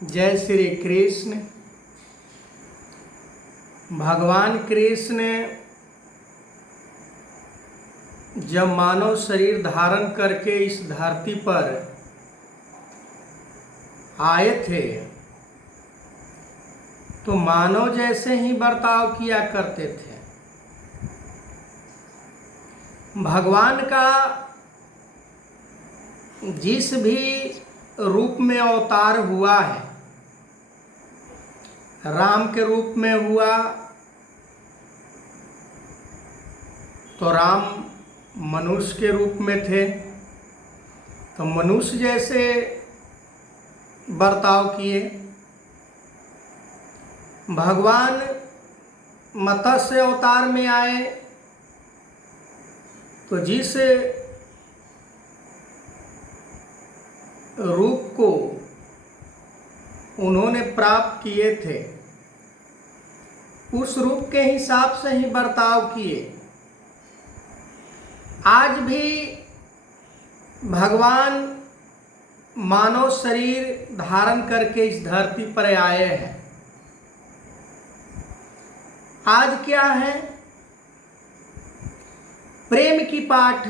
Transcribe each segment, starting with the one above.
जय श्री कृष्ण। भगवान कृष्ण जब मानव शरीर धारण करके इस धरती पर आए थे तो मानव जैसे ही बर्ताव किया करते थे। भगवान का जिस भी रूप में अवतार हुआ है, राम के रूप में हुआ तो राम मनुष्य के रूप में थे, तो मनुष्य जैसे बर्ताव किए। भगवान मत्स्य अवतार में आए तो जिस रूप को उन्होंने प्राप्त किए थे उस रूप के हिसाब से ही बर्ताव किए। आज भी भगवान मानव शरीर धारण करके इस धरती पर आए हैं। आज क्या है? प्रेम की पाठ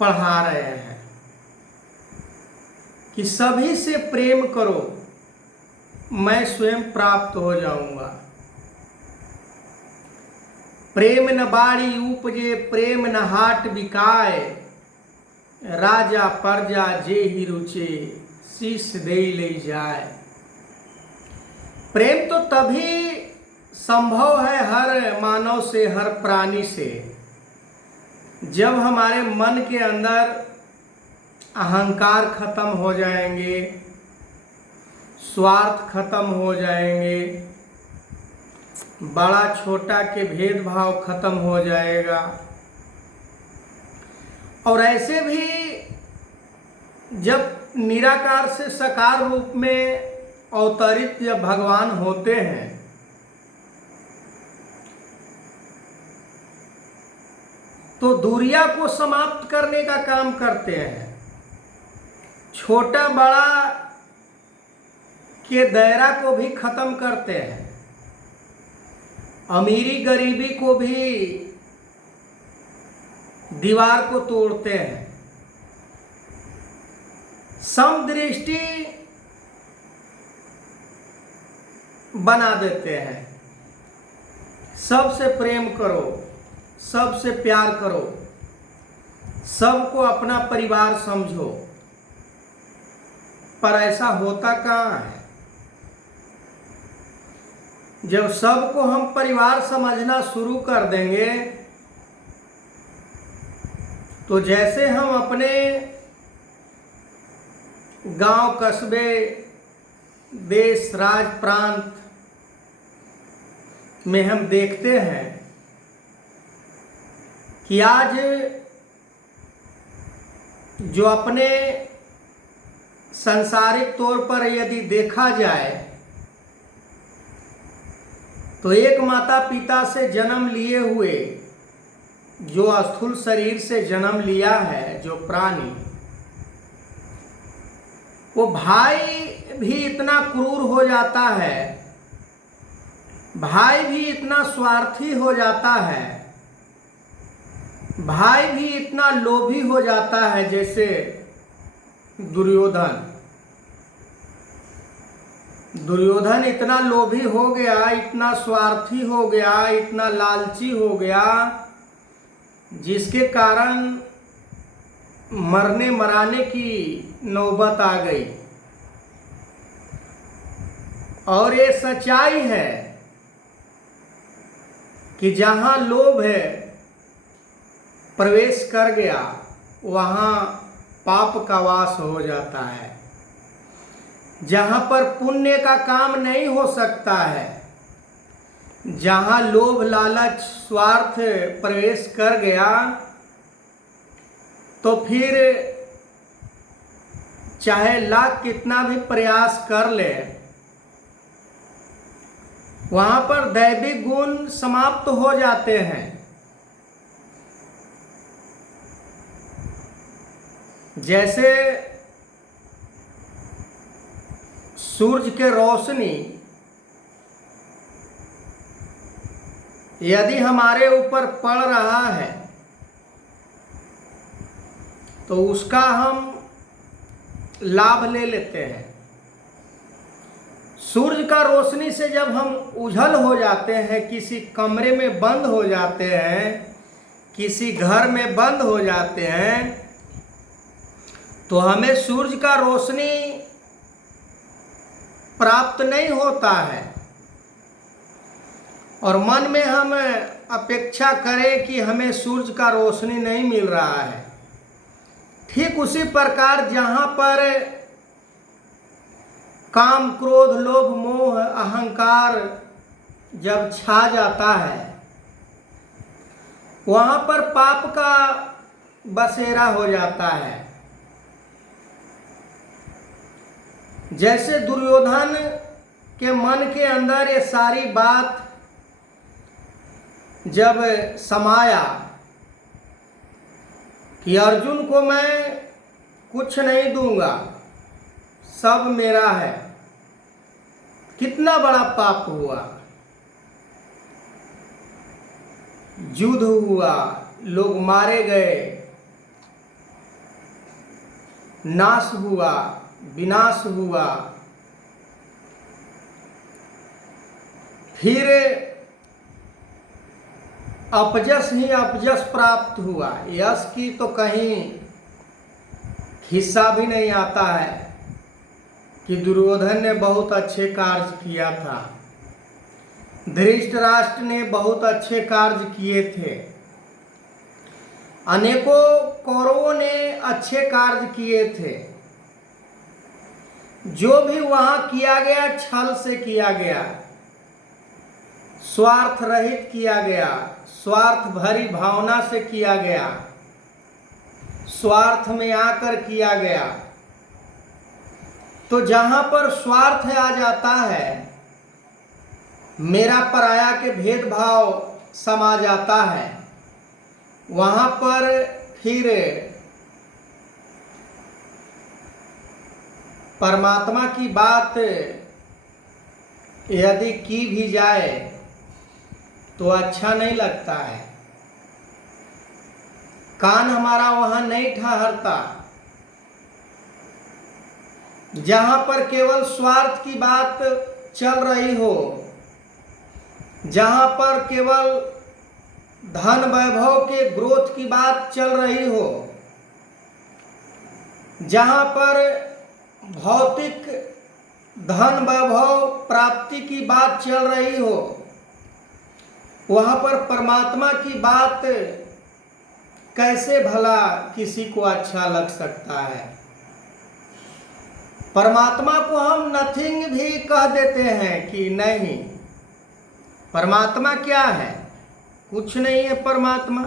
पढ़ा रहे हैं कि सभी से प्रेम करो, मैं स्वयं प्राप्त हो जाऊंगा। प्रेम न बाड़ी उपजे, प्रेम न हाट बिकाए, राजा प्रजा जे ही रुचे, शीश दे ले जाए। प्रेम तो तभी संभव है हर मानव से, हर प्राणी से, जब हमारे मन के अंदर अहंकार खत्म हो जाएंगे, स्वार्थ खत्म हो जाएंगे, बड़ा छोटा के भेदभाव खत्म हो जाएगा। और ऐसे भी जब निराकार से साकार रूप में अवतरित जब भगवान होते हैं तो दूरिया को समाप्त करने का काम करते हैं। छोटा बड़ा के दायरा को भी खत्म करते हैं, अमीरी गरीबी को भी दीवार को तोड़ते हैं, समदृष्टि बना देते हैं। सबसे प्रेम करो, सबसे प्यार करो, सबको अपना परिवार समझो। पर ऐसा होता कहाँ है? जब सबको हम परिवार समझना शुरू कर देंगे तो जैसे हम अपने गांव, कस्बे, देश, राज, प्रांत में हम देखते हैं कि आज जो अपने सांसारिक तौर पर यदि देखा जाए तो एक माता पिता से जन्म लिए हुए जो स्थूल शरीर से जन्म लिया है जो प्राणी, वो भाई भी इतना क्रूर हो जाता है, भाई भी इतना स्वार्थी हो जाता है, भाई भी इतना लोभी हो जाता है जैसे दुर्योधन। दुर्योधन इतना लोभी हो गया, इतना स्वार्थी हो गया, इतना लालची हो गया, जिसके कारण मरने मराने की नौबत आ गई। और ये सच्चाई है कि जहां लोभ है प्रवेश कर गया वहां पाप का वास हो जाता है। जहां पर पुण्य का काम नहीं हो सकता है, जहां लोभ लालच स्वार्थ प्रवेश कर गया तो फिर चाहे लाख कितना भी प्रयास कर ले, वहां पर दैविक गुण समाप्त हो जाते हैं। जैसे सूरज के रोशनी यदि हमारे ऊपर पड़ रहा है तो उसका हम लाभ ले लेते हैं। सूरज का रोशनी से जब हम उझल हो जाते हैं, किसी कमरे में बंद हो जाते हैं, किसी घर में बंद हो जाते हैं, तो हमें सूरज का रोशनी प्राप्त नहीं होता है और मन में हम अपेक्षा करें कि हमें सूरज का रोशनी नहीं मिल रहा है। ठीक उसी प्रकार जहाँ पर काम, क्रोध, लोभ, मोह, अहंकार जब छा जाता है, वहाँ पर पाप का बसेरा हो जाता है। जैसे दुर्योधन के मन के अंदर ये सारी बात जब समाया कि अर्जुन को मैं कुछ नहीं दूंगा, सब मेरा है, कितना बड़ा पाप हुआ। युद्ध हुआ, लोग मारे गए, नाश हुआ, विनाश हुआ, फिर अपजस ही अपजस प्राप्त हुआ। यश की तो कहीं हिस्सा भी नहीं आता है कि दुर्योधन ने बहुत अच्छे कार्य किया था, धृतराष्ट्र ने बहुत अच्छे कार्य किए थे, अनेकों कौरवों ने अच्छे कार्य किए थे। जो भी वहां किया गया छल से किया गया, स्वार्थ रहित किया गया, स्वार्थ भरी भावना से किया गया, स्वार्थ में आकर किया गया। तो जहां पर स्वार्थ आ जाता है, मेरा पराया के भेदभाव समा जाता है, वहां पर फिर परमात्मा की बात यदि की भी जाए तो अच्छा नहीं लगता है। कान हमारा वहां नहीं ठहरता। जहां पर केवल स्वार्थ की बात चल रही हो, जहां पर केवल धन वैभव के ग्रोथ की बात चल रही हो, जहां पर भौतिक धन वैभव प्राप्ति की बात चल रही हो, वहां पर परमात्मा की बात कैसे भला किसी को अच्छा लग सकता है। परमात्मा को हम नथिंग भी कह देते हैं कि नहीं, परमात्मा क्या है? कुछ नहीं है परमात्मा।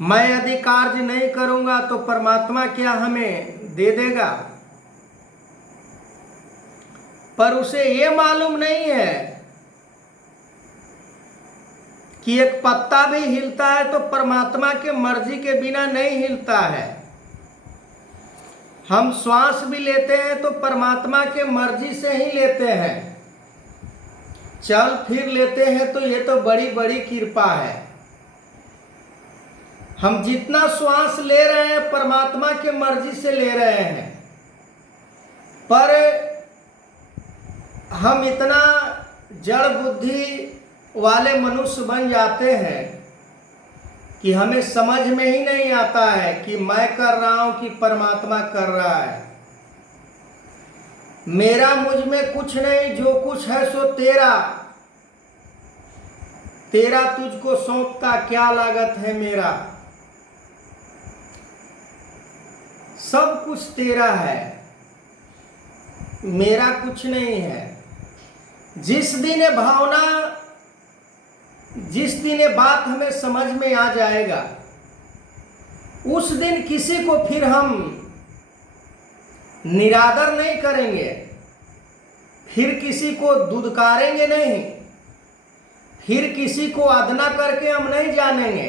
मैं यदि कार्य नहीं करूंगा तो परमात्मा क्या हमें दे देगा? पर उसे ये मालूम नहीं है कि एक पत्ता भी हिलता है तो परमात्मा के मर्जी के बिना नहीं हिलता है। हम श्वास भी लेते हैं तो परमात्मा के मर्जी से ही लेते हैं। चल फिर लेते हैं तो ये तो बड़ी बड़ी कृपा है। हम जितना श्वास ले रहे हैं परमात्मा के मर्जी से ले रहे हैं, पर हम इतना जड़ बुद्धि वाले मनुष्य बन जाते हैं कि हमें समझ में ही नहीं आता है कि मैं कर रहा हूं कि परमात्मा कर रहा है। मेरा मुझ में कुछ नहीं, जो कुछ है सो तेरा, तेरा तुझको सौंपता क्या लागत है मेरा। सब कुछ तेरा है, मेरा कुछ नहीं है। जिस दिन ये भावना, जिस दिन ये बात हमें समझ में आ जाएगा, उस दिन किसी को फिर हम निरादर नहीं करेंगे, फिर किसी को दुदकारेंगे नहीं, फिर किसी को अदना करके हम नहीं जानेंगे,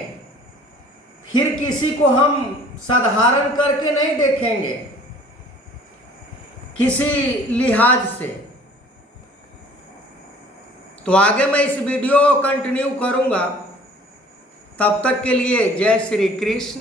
फिर किसी को हम साधारण करके नहीं देखेंगे। किसी लिहाज से। तो आगे मैं इस वीडियो को कंटिन्यू करूंगा। तब तक के लिए जय श्री कृष्ण।